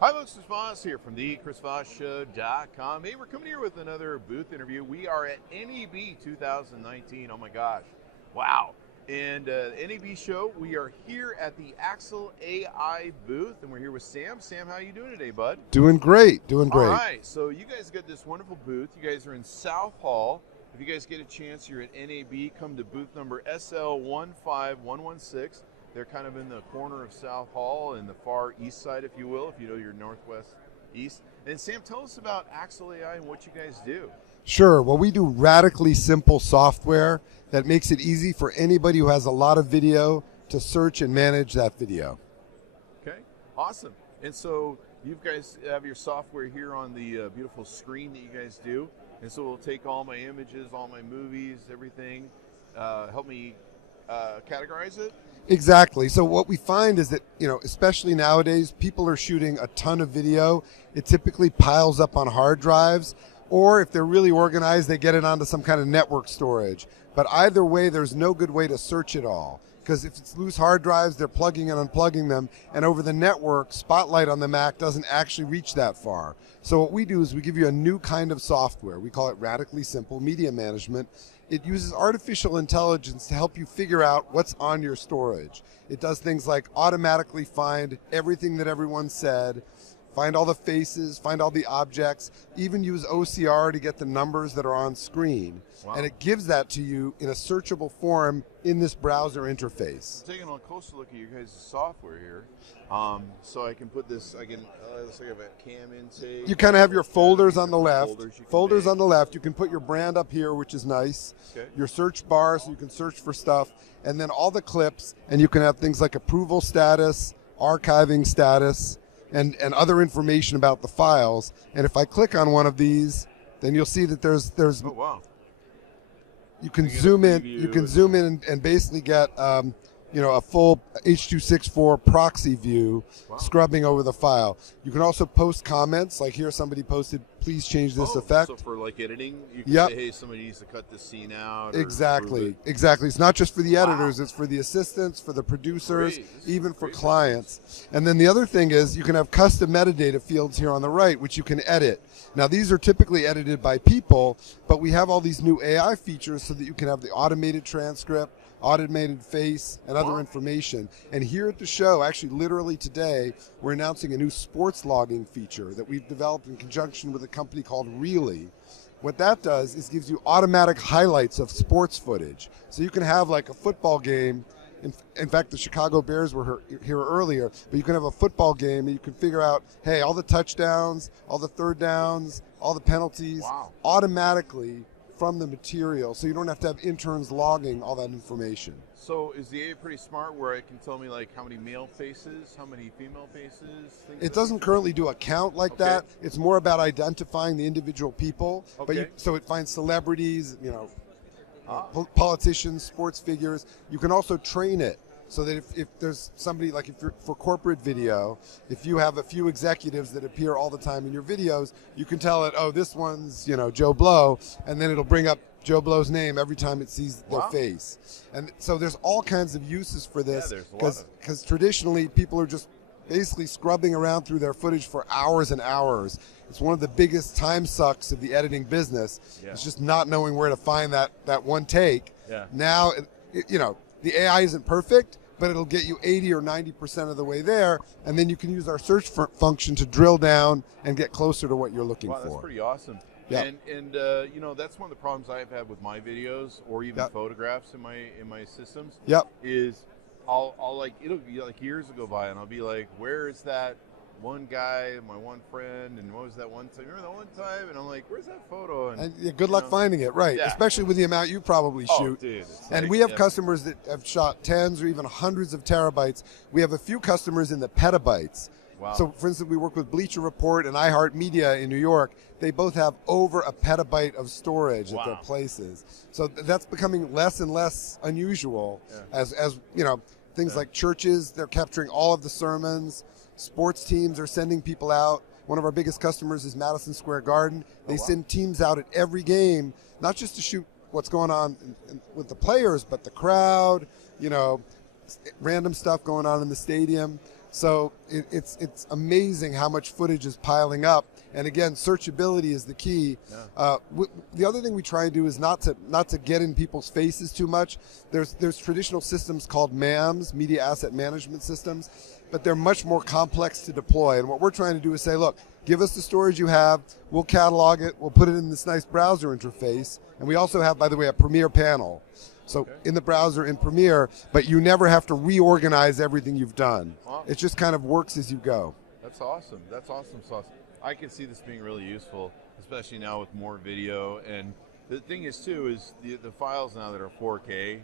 Hi, folks. Chris Voss here from the ChrisVossShow.com. Hey, we're coming here with another booth interview. We are at NAB 2019. Oh my gosh. Wow. And NAB show, we are here at the Axle AI booth, and we're here with Sam. Sam, how are you doing today, bud? Doing great. All right. So you guys got this wonderful booth. You guys are in South Hall. If you guys get a chance, you're at NAB, come to booth number SL15116. They're kind of in the corner of South Hall in the far east side, if you will, if you know your northwest east. And Sam, tell us about Axle AI and what you guys do. Sure. Well, we do radically simple software that makes it easy for anybody who has a lot of video to search and manage that video. Okay, awesome. And so you guys have your software here on the beautiful screen that you guys do. And so we'll take all my images, all my movies, everything, help me categorize it. Exactly. So what we find is that, especially nowadays, people are shooting a ton of video. It typically piles up on hard drives, or if they're really organized, they get it onto some kind of network storage. But either way, there's no good way to search it all. Because if it's loose hard drives, they're plugging and unplugging them. And over the network, Spotlight on the Mac doesn't actually reach that far. So what we do is we give you a new kind of software. We call it Radically Simple Media Management. It uses artificial intelligence to help you figure out what's on your storage. It does things like automatically find everything that everyone said, find all the faces, find all the objects, even use OCR to get the numbers that are on screen. Wow. And it gives that to you in a searchable form in this browser interface. I'm taking a closer look at your guys' software here. So I can put this, looks like I have a cam intake. You kind of have your folders on the left. Folders on the left. You can put your brand up here, which is nice. Okay. Your search bar, so you can search for stuff. And then all the clips, and you can have things like approval status, archiving status, and other information about the files. And if I click on one of these, then you'll see that there's Oh, wow. you can zoom in and basically get a full H.264 proxy view. Wow. Scrubbing over the file. You can also post comments, like here somebody posted, please change this effect. So for like editing, you can say, hey, somebody needs to cut this scene out. Exactly. It's not just for the editors, it's for the assistants, for the producers, even for clients. And then the other thing is you can have custom metadata fields here on the right, which you can edit. Now these are typically edited by people, but we have all these new AI features so that you can have the automated transcript, automated face, and other information. And here at the show, actually literally today, we're announcing a new sports logging feature that we've developed in conjunction with a company called Really. What that does is gives you automatic highlights of sports footage. So you can have like a football game. In fact, the Chicago Bears were here earlier, but you can have a football game and you can figure out, hey, all the touchdowns, all the third downs, all the penalties, automatically from the material, so you don't have to have interns logging all that information. So is the AI pretty smart where it can tell me like how many male faces, how many female faces? It doesn't currently do a count like that. It's more about identifying the individual people. Okay. So it finds celebrities, politicians, sports figures. You can also train it so that if there's somebody, like if you're for corporate video, if you have a few executives that appear all the time in your videos, you can tell it, oh, this one's, Joe Blow, and then it'll bring up Joe Blow's name every time it sees their face. And so there's all kinds of uses for this, because traditionally people are just basically scrubbing around through their footage for hours and hours. It's one of the biggest time sucks of the editing business. Yeah. It's just not knowing where to find that one take. Yeah. Now, the AI isn't perfect, but it'll get you 80 or 90% of the way there, and then you can use our search function to drill down and get closer to what you're looking for. That's pretty awesome. Yep. And that's one of the problems I've had with my videos or even photographs in my systems. Yep. Is I'll it'll be like years will go by and I'll be like, where is that one guy, my one friend, and what was that one time? Remember that one time? And I'm like, where's that photo? And good luck finding it, right? Yeah. Especially with the amount you probably shoot. Dude, and we have customers that have shot tens or even hundreds of terabytes. We have a few customers in the petabytes. Wow. So, for instance, we work with Bleacher Report and iHeartMedia in New York. They both have over a petabyte of storage at their places. So that's becoming less and less unusual as things like churches, they're capturing all of the sermons. Sports teams are sending people out. One of our biggest customers is Madison Square Garden. They send teams out at every game, not just to shoot what's going on with the players, but the crowd, random stuff going on in the stadium. So it's amazing how much footage is piling up. And again, searchability is the key. Yeah. The other thing we try and do is not to get in people's faces too much. There's traditional systems called MAMs, Media Asset Management Systems, but they're much more complex to deploy. And what we're trying to do is say, look, give us the storage you have, we'll catalog it, we'll put it in this nice browser interface. And we also have, by the way, a Premiere panel. So in the browser in Premiere, but you never have to reorganize everything you've done. Wow. It just kind of works as you go. That's awesome. That's awesome sauce. I can see this being really useful, especially now with more video. And the thing is, too, is the files now that are 4K,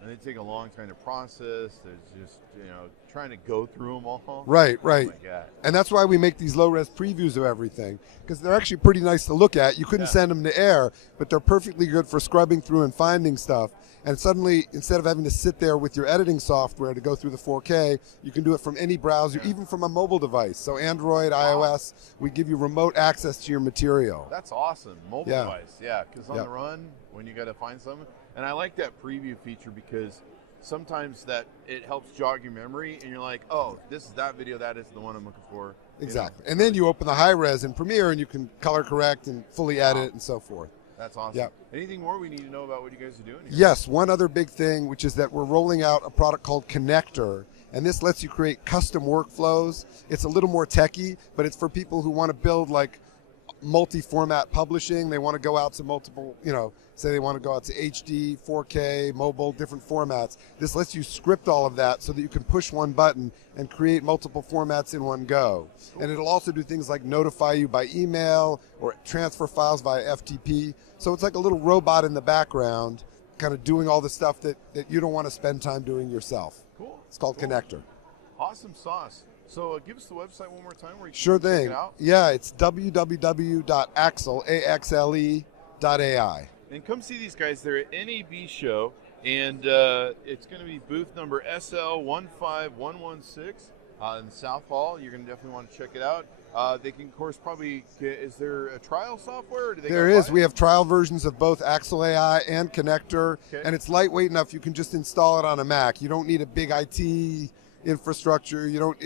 and they take a long time to process. There's just, trying to go through them all. Right. Oh my God. And that's why we make these low-res previews of everything, because they're actually pretty nice to look at. You couldn't send them to air, but they're perfectly good for scrubbing through and finding stuff. And suddenly, instead of having to sit there with your editing software to go through the 4K, you can do it from any browser, even from a mobile device. So Android, iOS, we give you remote access to your material. That's awesome. Mobile device, because on the run, when you got to find something. And I like that preview feature because sometimes that it helps jog your memory, and you're like, oh, this is that video, that is the one I'm looking for. Exactly. And then you open the high res in Premiere, and you can color correct and fully edit and so forth. That's awesome. Yep. Anything more we need to know about what you guys are doing here? Yes, one other big thing, which is that we're rolling out a product called Connector, and this lets you create custom workflows. It's a little more techy, but it's for people who want to build like multi-format publishing. They want to go out to multiple, say they want to go out to HD, 4K, mobile, different formats. This lets you script all of that so that you can push one button and create multiple formats in one go. And it'll also do things like notify you by email or transfer files via FTP. So it's like a little robot in the background kind of doing all the stuff that you don't want to spend time doing yourself. Cool. It's called Connector. Awesome sauce. So give us the website one more time where you Sure can check thing. it out. Yeah, it's www.axle.ai. And come see these guys. They're at NAB show, and it's going to be booth number SL15116 in South Hall. You're going to definitely want to check it out. They can, of course, probably is there a trial software? Or do they There is. We have trial versions of both Axle AI and Connector, and it's lightweight enough you can just install it on a Mac. You don't need a big IT infrastructure. You don't.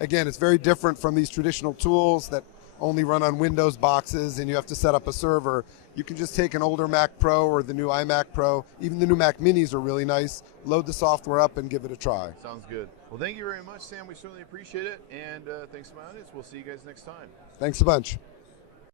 Again, it's very different from these traditional tools that only run on Windows boxes and you have to set up a server. You can just take an older Mac Pro or the new iMac Pro. Even the new Mac Minis are really nice. Load the software up and give it a try. Sounds good. Well, thank you very much, Sam. We certainly appreciate it. And thanks for my audience. We'll see you guys next time. Thanks a bunch.